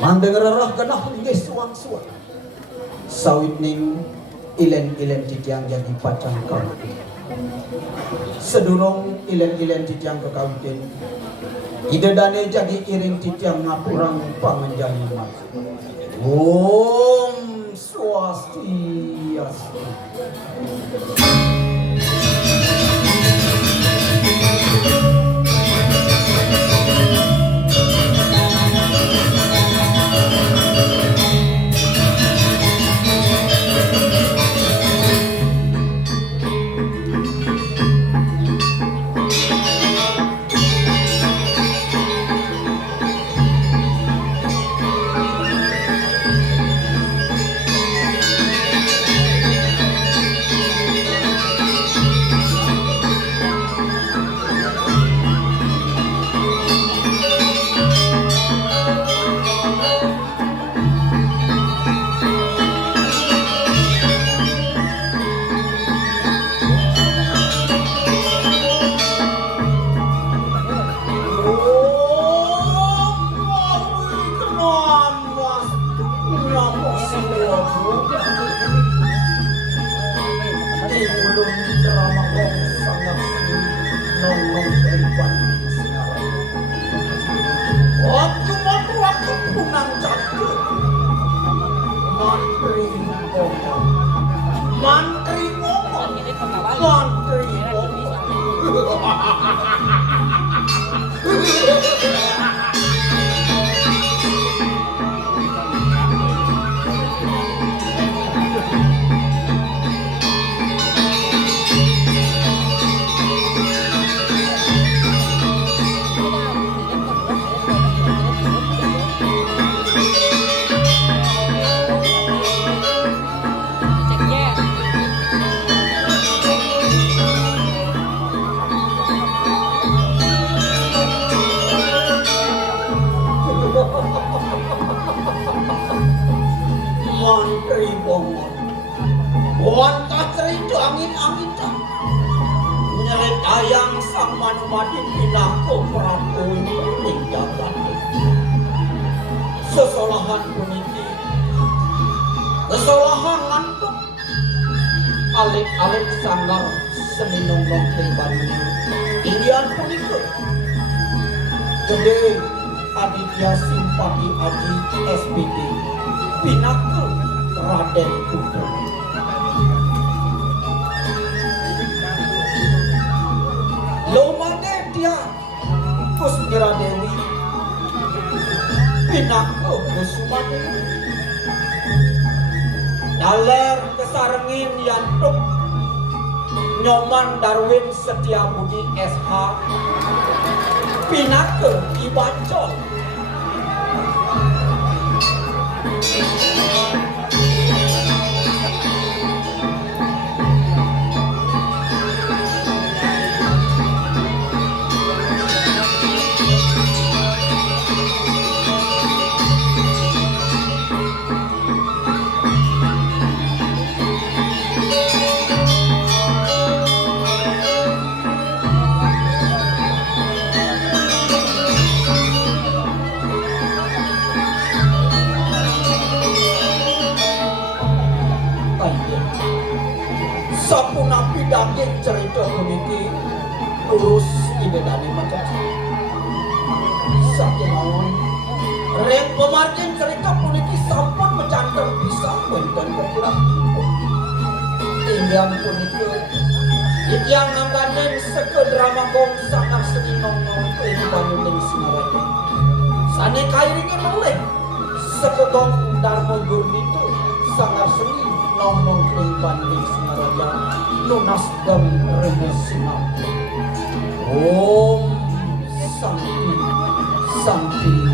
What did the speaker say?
Mandengerah kenah nggih suwang-suwang. Sawit ning ilen-ilen titiang jadi pacang kawin. Sedurung ilen-ilen titiang kekawin. Idedane jadi iring titiang ngapurang pangenjani mat. Om Swastiastu. Sesolahan puniki kesolahan ngantuk alik-alik sanggar seni nonong keliban Indian punika gede Aditya Simpati Aji SPT Pinaka Raden Putra Lomade dia Kusmira Dewi Pinaka Kusumade Daler kesarengin yantuk Nyoman Darwin Setiabudi SH Pinaka Ibacol sapunapi daging cerita puniki lurus idedane macam saking awon rek pemargin cerita puniki sampun mencantum bisa wonten kekurang tinggal puniki yang ngangganen seke drama gong sangat seni nong-nong kehidupan ning Singaraja sane kairinge meleh seke gong Darmo Gurnito sangat seni nong-nong kehidupan ning Singaraja lunas dan remesina Om Santi Santi